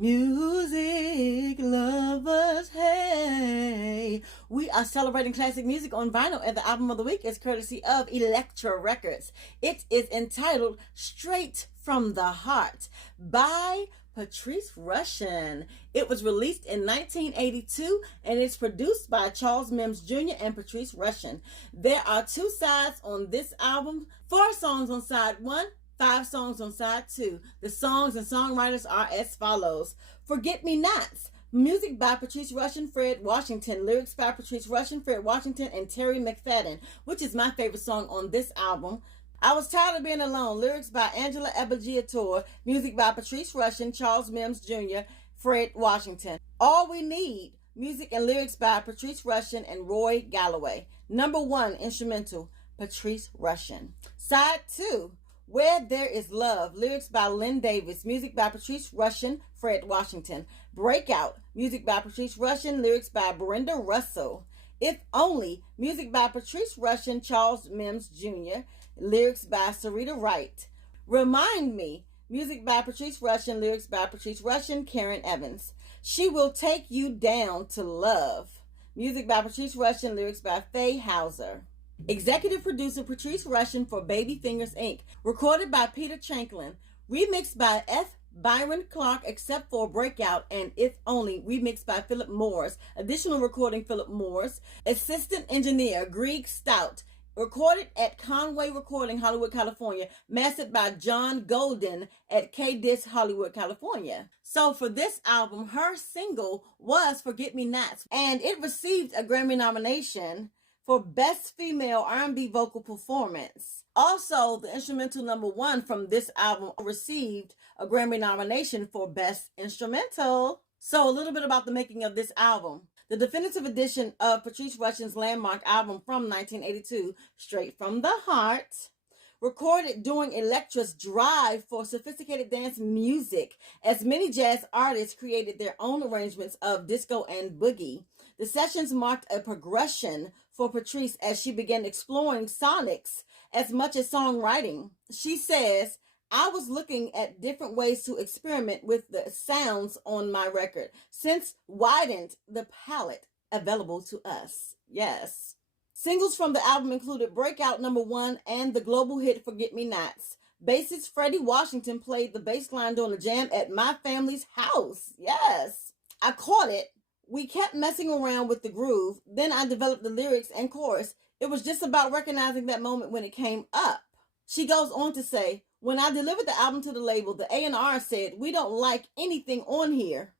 Music lovers, hey. We are celebrating classic music on vinyl, and the album of the week is courtesy of Elektra Records. It is entitled Straight from the Heart by Patrice Rushen. It was released in 1982 and it's produced by Charles Mims Jr. and Patrice Rushen. There are 2 sides on this album, 4 songs on side 1, 5 songs on side 2. The songs and songwriters are as follows. Forget Me Nots. Music by Patrice Rushen, Fred Washington. Lyrics by Patrice Rushen, Fred Washington, and Terry McFadden, which is my favorite song on this album. I Was Tired of Being Alone. Lyrics by Angela Abagiator. Music by Patrice Rushen, Charles Mims Jr., Fred Washington. All We Need. Music and lyrics by Patrice Rushen and Roy Galloway. Number 1 instrumental, Patrice Rushen. Side 2. Where There Is Love, lyrics by Lynn Davis, music by Patrice Rushen, Fred Washington. Breakout, music by Patrice Rushen, lyrics by Brenda Russell. If Only, music by Patrice Rushen, Charles Mims Jr., lyrics by Sarita Wright. Remind Me, music by Patrice Rushen, lyrics by Patrice Rushen, Karen Evans. She Will Take You Down to Love, music by Patrice Rushen, lyrics by Faye Hauser. Executive producer Patrice Rushen for Baby Fingers Inc. Recorded by Peter Chanklin. Remixed by F. Byron Clark except for Breakout and If Only. Remixed by Philip Morris. Additional recording Philip Morris. Assistant engineer Greg Stout. Recorded at Conway Recording, Hollywood, California. Mastered by John Golden at K-Disc, Hollywood, California. So for this album, her single was Forget Me Nots. And it received a Grammy nomination for Best Female R&B Vocal Performance. Also, the instrumental number 1 from this album received a Grammy nomination for Best Instrumental. So a little bit about the making of this album. The definitive edition of Patrice Rushen's landmark album from 1982, Straight from the Heart, recorded during Elektra's drive for sophisticated dance music, as many jazz artists created their own arrangements of disco and boogie. The sessions marked a progression for Patrice as she began exploring sonics as much as songwriting. She says, I was looking at different ways to experiment with the sounds on my record, since widened the palette available to us. Yes. Singles from the album included Breakout number 1 and the global hit Forget Me Nots. Bassist Freddie Washington played the bass line during a jam at my family's house. Yes. I Caught It. We kept messing around with the groove. Then I developed the lyrics and chorus. It was just about recognizing that moment when it came up. She goes on to say, when I delivered the album to the label, the A&R said, we don't like anything on here.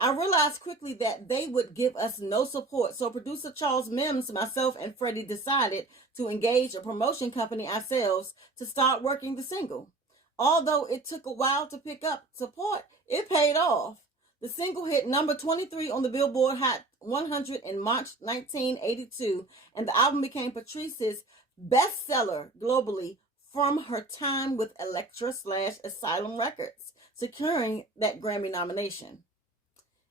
I realized quickly that they would give us no support, so producer Charles Mims, myself, and Freddie decided to engage a promotion company ourselves to start working the single. Although it took a while to pick up support, it paid off. The single hit number 23 on the Billboard Hot 100 in March 1982, and the album became Patrice's bestseller globally from her time with Elektra/Asylum Records, securing that Grammy nomination.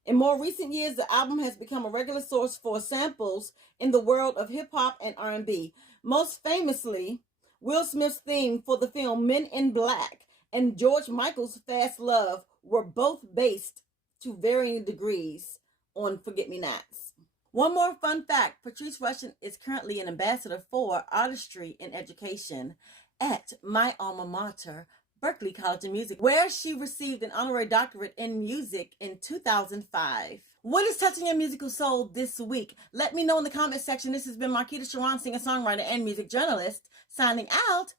In more recent years, the album has become a regular source for samples in the world of hip-hop and R&B. Most famously, Will Smith's theme for the film Men in Black and George Michael's Fast Love were both based to varying degrees on Forget Me Nots. One more fun fact, Patrice Rushen is currently an ambassador for artistry and education at my alma mater, Berklee College of Music, where she received an honorary doctorate in music in 2005. What is touching your musical soul this week? Let me know in the comment section. This has been Marquita, Cheron, singer-songwriter and music journalist, signing out.